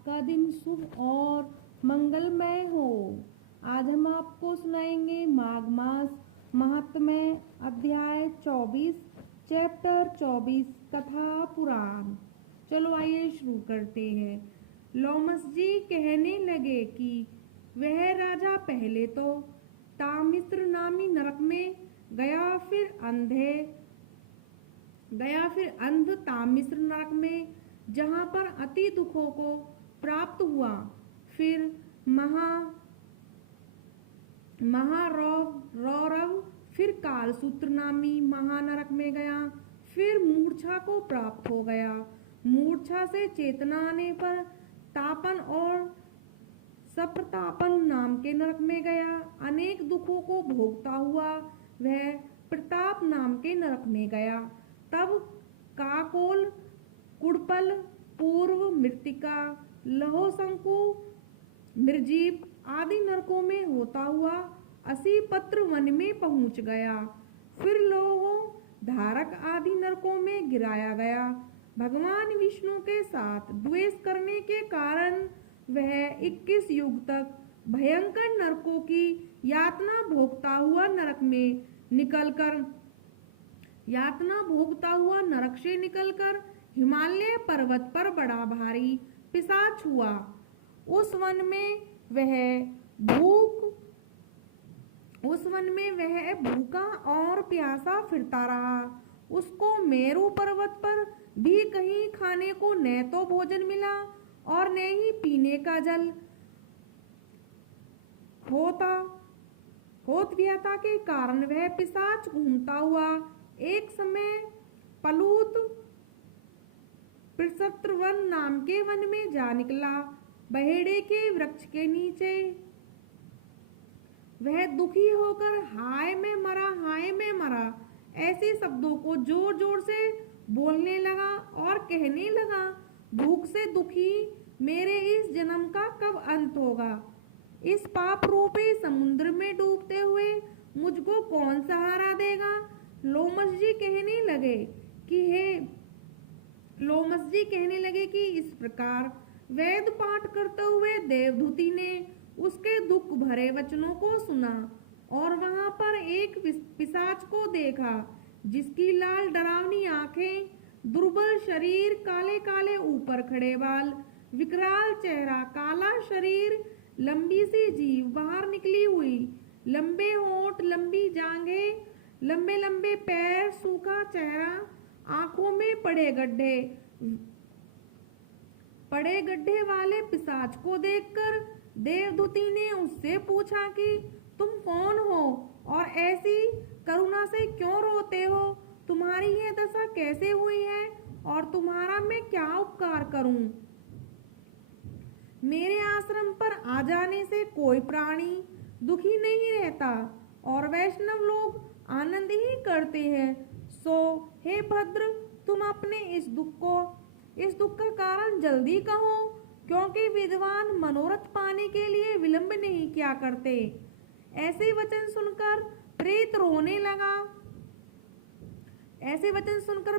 आपका दिन शुभ और मंगलमय हो। आज हम आपको सुनाएंगे माघ मास महात्म्य अध्याय 24 चैप्टर 24 कथा पुराण। चलो आइए शुरू करते हैं। लोमस जी कहने लगे कि वह राजा पहले तो तामिस्र नामी नरक में गया, फिर अंध तामिस्र नरक में, जहाँ पर अति दुखों को प्राप्त हुआ। फिर महारौरव, फिर कालसूत्र नामी महानरक में गया। फिर मूर्छा को प्राप्त हो गया। मूर्छा से चेतना आने पर तापन और सप्रतापन नाम के नरक में गया। अनेक दुखों को भोगता हुआ वह प्रताप नाम के नरक में गया। तब काकोल, कुड़पल, पूर्व मृतिका, लहोशंकु, निर्जीव आदि नरकों में होता हुआ 80 पत्र वन में पहुंच गया। फिर लोहो धारक आदि नरकों में गिराया गया। भगवान विष्णु के साथ द्वेष करने के कारण वह 21 युग तक भयंकर नरकों की यातना भोगता हुआ नरक से निकलकर हिमालय पर्वत पर बड़ा भारी पिशाच हुआ। उस वन में वह भूखा और प्यासा फिरता रहा। उसको मेरू पर्वत पर भी कहीं खाने को न तो भोजन मिला और न ही पीने का जल। होतव्यता के कारण वह पिशाच घूमता हुआ एक समय पलूत प्रसत्रवन नाम के वन में जा निकला। बहेड़े के वृक्ष के नीचे वह दुखी होकर हाय मैं मरा ऐसे शब्दों को जोर जोर से बोलने लगा और कहने लगा, भूख से दुखी मेरे इस जन्म का कब अंत होगा। इस पाप रूपी समुद्र में डूबते हुए मुझको कौन सहारा देगा। लोमस जी कहने लगे कि इस प्रकार वेद पाठ करते हुए देवदूती ने उसके दुख भरे वचनों को सुना और वहां पर एक पिशाच को देखा, जिसकी लाल डरावनी आंखें, दुर्बल शरीर, काले काले ऊपर खड़े बाल, विकराल चेहरा, काला शरीर, लंबी सी जीभ बाहर निकली हुई, लंबे होंठ, लंबी जांघें, लंबे लंबे पैर, सूखा चेहरा, आंखों में पड़े गड्ढे वाले पिशाच को देखकर देवदूती ने उससे पूछा कि तुम कौन हो और ऐसी करुणा से क्यों रोते हो। तुम्हारी यह दशा कैसे हुई है और तुम्हारा मैं क्या उपकार करूं। मेरे आश्रम पर आ जाने से कोई प्राणी दुखी नहीं रहता और वैष्णव लोग आनंद ही करते हैं। सो हे भद्र, तुम अपने इस दुख का कारण जल्दी कहो, क्योंकि विद्वान मनोरथ पाने के लिए विलंब नहीं किया करते। ऐसे वचन सुनकर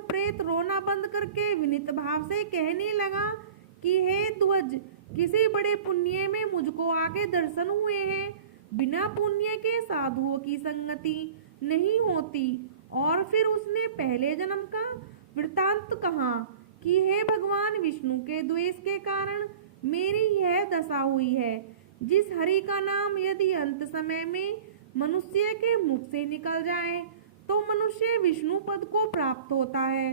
प्रेत रोना बंद करके विनीत भाव से कहने लगा कि हे ध्वज, किसी बड़े पुण्य में मुझको आगे दर्शन हुए हैं। बिना पुण्य के साधुओं की संगति नहीं होती। और फिर उसने पहले जन्म का वृतांत कहा कि हे भगवान विष्णु के द्वेष के कारण मेरी यह दशा हुई है। जिस हरि का नाम यदि अंत समय में मनुष्य के मुख से निकल जाए तो मनुष्य विष्णु पद को प्राप्त होता है।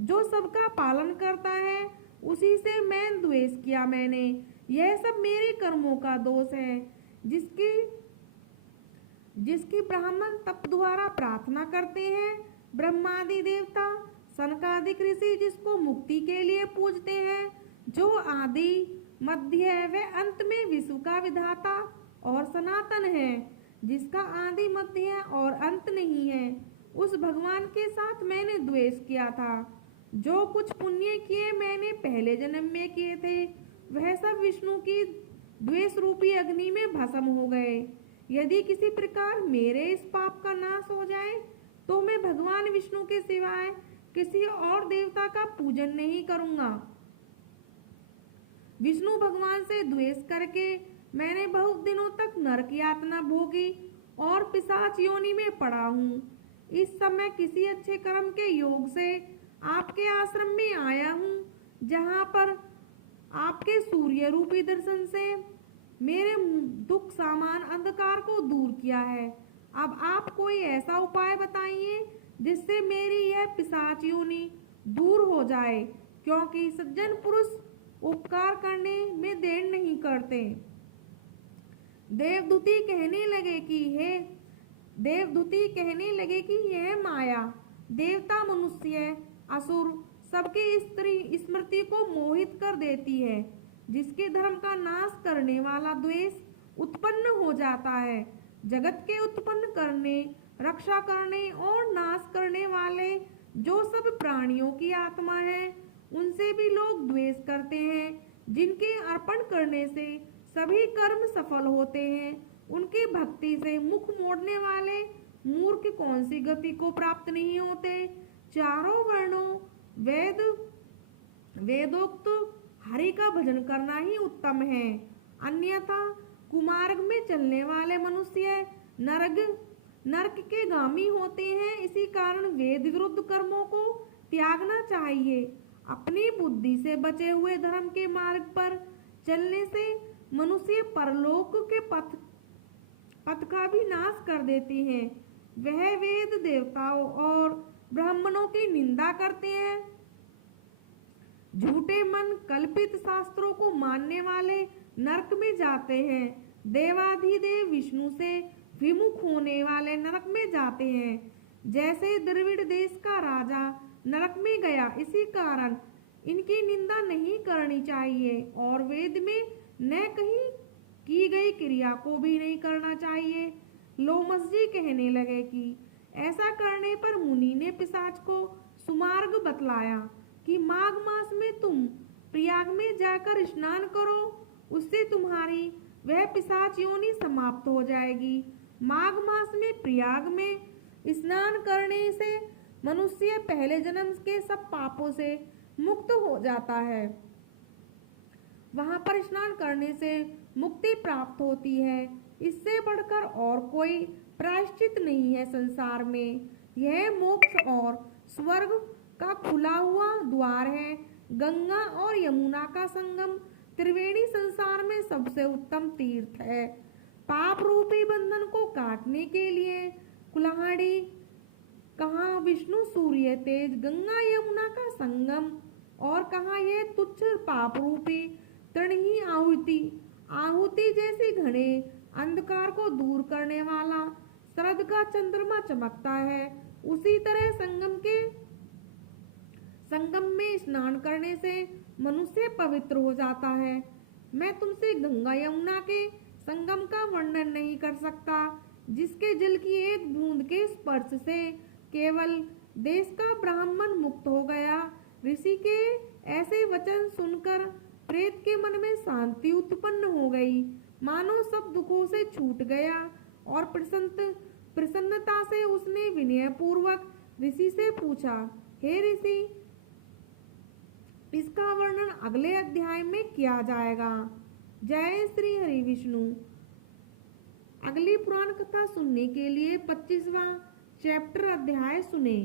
जो सबका पालन करता है उसी से मैं द्वेष किया मैंने। यह सब मेरे कर्मों का दोष है। जिसकी ब्राह्मण तप द्वारा प्रार्थना करते हैं, ब्रह्मादि देवता, सनकादिक ऋषि जिसको मुक्ति के लिए पूजते हैं, जो आदि मध्य व अंत में विश्व का विधाता और सनातन है, जिसका आदि मध्य और अंत नहीं है, उस भगवान के साथ मैंने द्वेष किया था। जो कुछ पुण्य किए मैंने पहले जन्म में किए थे, वह सब विष्णु की द्वेष रूपी अग्नि में भस्म हो गए। यदि किसी प्रकार मेरे इस पाप का नाश हो जाए तो मैं भगवान विष्णु के सिवाय किसी और देवता का पूजन नहीं करूंगा। विष्णु भगवान से द्वेष करके मैंने बहुत दिनों तक नरक यातना भोगी और पिशाच योनि में पड़ा हूँ। इस समय किसी अच्छे कर्म के योग से आपके आश्रम में आया हूँ, जहाँ पर आपके सूर्य रूपी दर्शन से मेरे दुख सामान अंधकार को दूर किया है। अब आप कोई ऐसा उपाय बताइए जिससे मेरी यह पिशाच योनि दूर हो जाए, क्योंकि सज्जन पुरुष उपकार करने में देर नहीं करते। देवदूती कहने लगे कि यह माया, देवता, मनुष्य, असुर सबकी स्मृति को मोहित कर देती है। जिसके धर्म का नाश करने वाला द्वेष उत्पन्न हो जाता है, जगत के उत्पन्न करने, रक्षा करने और नाश करने वाले जो सब प्राणियों की आत्मा है, उनसे भी लोग द्वेष करते हैं। जिनके अर्पण करने से सभी कर्म सफल होते हैं, उनकी भक्ति से मुख मोड़ने वाले मूर्ख कौन सी गति को प्राप्त नहीं होते। चारों वर्णों वेदोक्त हरि का भजन करना ही उत्तम है, अन्यथा कुमार्ग में चलने वाले मनुष्य नरक के गामी होते हैं। इसी कारण वेद विरुद्ध कर्मों को त्यागना चाहिए। अपनी बुद्धि से बचे हुए धर्म के मार्ग पर चलने से मनुष्य परलोक के पथ का भी नाश कर देती हैं। वह वेद, देवताओं और ब्राह्मणों की निंदा करते हैं। झूठे मन कल्पित शास्त्रों को मानने वाले नरक में जाते हैं। देवाधिदेव विष्णु से विमुख होने वाले नरक में जाते हैं। जैसे द्रविड़ देश का राजा नरक में गया, इसी कारण इनकी निंदा नहीं करनी चाहिए और वेद में न कहीं की गई क्रिया को भी नहीं करना चाहिए। लोमस जी कहने लगे कि ऐसा करने पर मुनि ने पिशाच को सुमार्ग बतलाया कि माघ मास में तुम प्रयाग में जाकर स्नान करो, उससे तुम्हारी वह पिशाच योनि समाप्त हो जाएगी। माघ मास में प्रयाग में स्नान करने से मनुष्य पहले जन्म के सब पापों से मुक्त हो जाता है। वहां पर स्नान करने से मुक्ति प्राप्त होती है। इससे बढ़कर और कोई प्रायश्चित नहीं है संसार में। यह मोक्ष और स्वर्ग का खुला हुआ द्वार है। गंगा और यमुना का संगम त्रिवेणी संसार में सबसे उत्तम तीर्थ है। पाप रूपी बंधन को काटने के लिए कुल्हाड़ी, कहाँ विष्णु सूर्य तेज, गंगा यमुना का संगम, और कहाँ यह तुच्छ पाप रूपी तृण ही आहुति जैसे घने अंधकार को दूर करने वाला शरद का चंद्रमा चमकता है। उसी तरह संगम में स्नान करने से मनुष्य पवित्र हो जाता है। मैं तुमसे गंगा यमुना के संगम का वर्णन नहीं कर सकता, जिसके जल की एक बूंद के स्पर्श से केवल देश का ब्राह्मण मुक्त हो गया। ऋषि के ऐसे वचन सुनकर प्रेत के मन में शांति उत्पन्न हो गई, मानो सब दुखों से छूट गया और प्रसन्नता से उसने विनय पूर्वक ऋषि से पूछा, हे ऋषि, इसका वर्णन अगले अध्याय में किया जाएगा। जय श्री हरि विष्णु। अगली पुराण कथा सुनने के लिए 25वां चैप्टर अध्याय सुने।